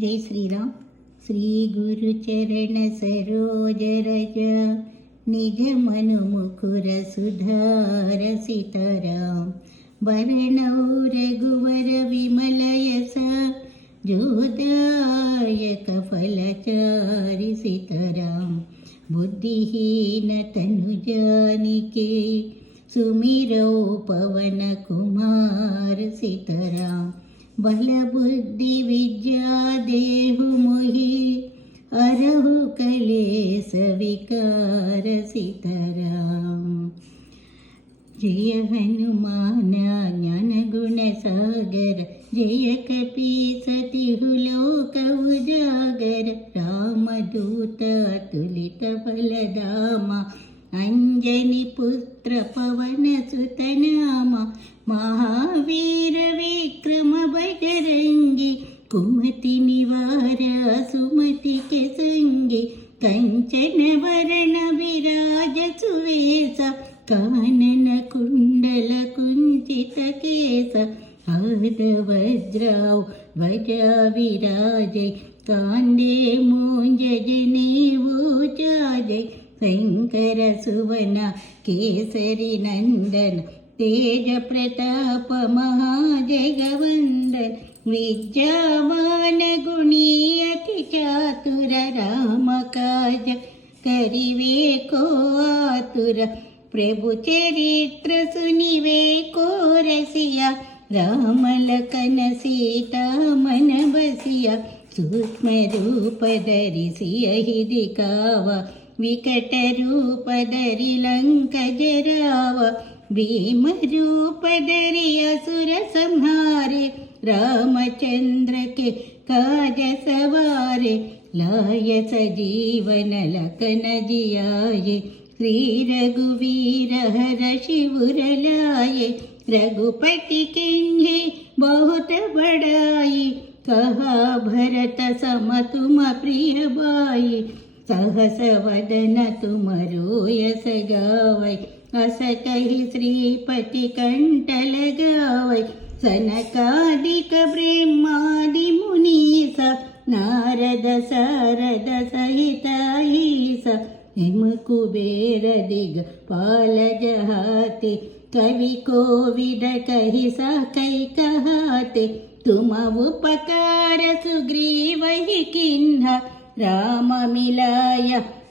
जय श्री राम। श्री गुरु चरण सरोज रज निज मनु मुकुर सुधार सीताराम। वरणौ रघुवर विमल यस जोदायक फलचारि सीताराम। बुद्धिहीन तनु जानिके सुमिरौ पवन कुमार सीताराम। बल बुद्धि विद्या देहु मोहि अरहु कलेस विकार सीताराम। जय हनुमान ज्ञान गुण सागर जय कपीसतिहु लोक उजागर। रामदूत अतुलित बलधामा अंजनी पुत्र पवन सुत नामा। महावीर विक्रम बजरंगी कुमति निवार सुमति के संगी। कंचन वरण विराज सुवेश कानन कुंडल कुंचित केश। हाथ वज्राव ध्वजा विराजै कांदे मूंज जनेऊ जाजै। शंकर सुवन केसरी नंदन तेज प्रताप महाजगवंदन। विद्यावान गुणी अति चातुर राम काज करिवे को आतुर। प्रभु चरित्र सुनिवे को रसिया राम लखन सीता मन बसिया। सूक्ष्म रूप धरि सियहि दिखावा विकट रूप धरि लंक जरावा। भीम रूप धरि असुर संहारे रामचंद्र के काज सवारे। लाय सजीवन लखन जियाये श्री रघुवीर हर शिवर लाये। रघुपति किन्हे बहुत बड़ाई कहा भरत सम तुम प्रिय बाई। सहस वदन तुम रोयस गावै अस कहि श्रीपति कंठ लगावै। सनकादिक ब्रह्मादि मुनीसा नारद सारद सहित अहिसा। हिम कुबेर दिगपाल जहाते कवि कोविद कहि सकै कहाते। तुम उपकार सुग्रीवहि किन्हा राम मिलाय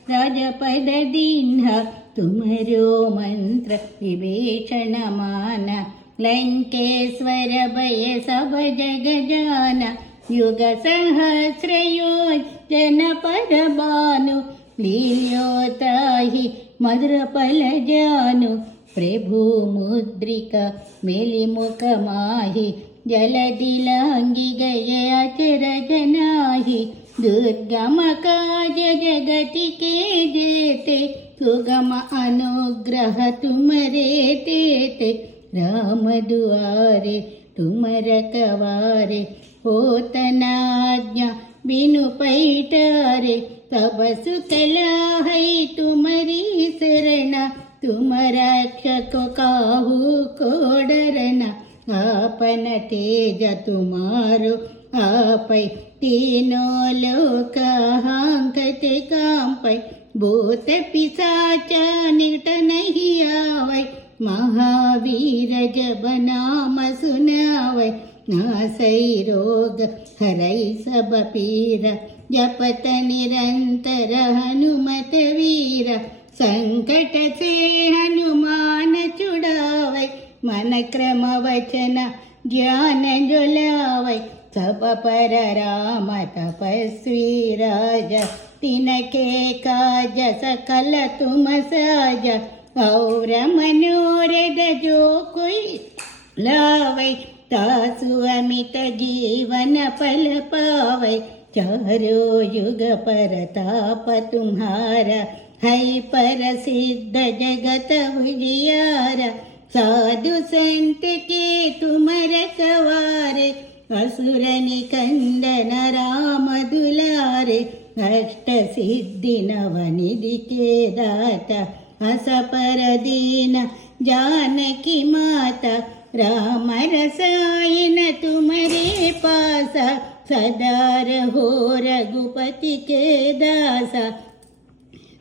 राजपद दीन्हा। तुमरो मंत्र विभीषण माना लंकेश्वर भय सब जग जाना। युग सहस्र योजन पर भानु लील्योताहि मधुर फल जानु। प्रभु मुद्रिका मेलि मुख माहि जलधि लांघि गए अचर जनाहि। दुर्गम काज जगति के जेते सुगम अनुग्रह तुमरे तेते। राम दुआरे तुम रखवारे होत न आज्ञा बिनु पैठारे। तब सुख लाहै तुम्हारी शरणा तुम रक्षक काहू को डरना। आपन तेज तुम्हारो आपै तीनों लोक हांकते कांपै। भूत पिशाच निकट नहीं आवै महावीर जब नाम सुनावै। नासै रोग हरै सब पीरा जपत निरंतर हनुमत वीरा। संकट से हनुमान छुड़ावै मन क्रम वचन ज्ञान जुलावै। सब पर राम तपस्वी राजा तिनके काज सकल तुम साजा। और मनोरथ जो कोई लावै तासु अमित जीवन फल पावै। चारो युग परताप तुम्हारा है प्रसिद्ध जगत उजियारा। साधु संत के तुम रखवारे असुर निकंदन राम दुलारे। अष्ट सिद्धि नवनिधि के दाता अस पर दीन जानकी माता। राम रसायन तुम्हारे पासा सदा रहो रघुपति के दासा।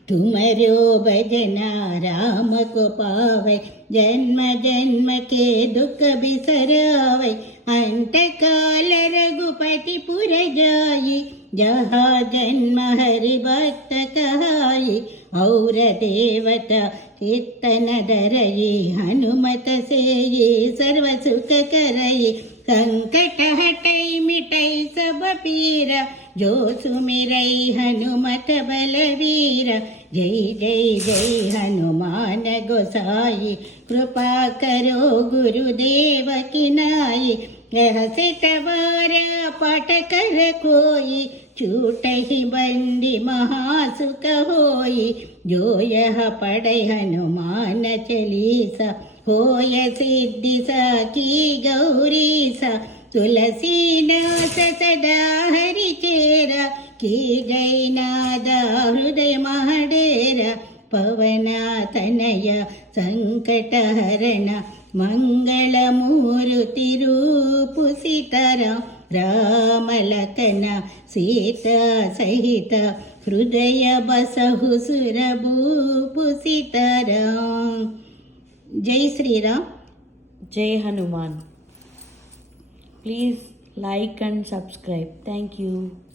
तुमरो भजना राम को पावै, जन्म जन्म के दुख बिसरावै। अंत काल रघुपति पुर जाई, जहाँ जन्म हरि भक्त कहाई। और देवता कीर्तन धरई, हनुमत सेई सर्व सुख करई। संकट हटई मिटई सब पीरा, जो सुमिरई हनुमत बलवीरा। जय जय जय हनुमान गोसाई, कृपा करो गुरुदेव की नाई। रहसित बार पाठ कर कोई, छूटहि बंदी महासुख होई। जो यह पढ़े हनुमान चालीसा, होय सिद्धि साखी गौरीसा। तुलसीदास सदा हरि चेरा, की जय नादा हृदय महडेरा। पवना तनय संकट हरण, मंगल मूर्ति रूप सीताराम। राम लखन सीता सहित, हृदय बसहु सुरभूप सीताराम। जय Shri Ram. Jai Hanuman. Please like and subscribe. Thank you.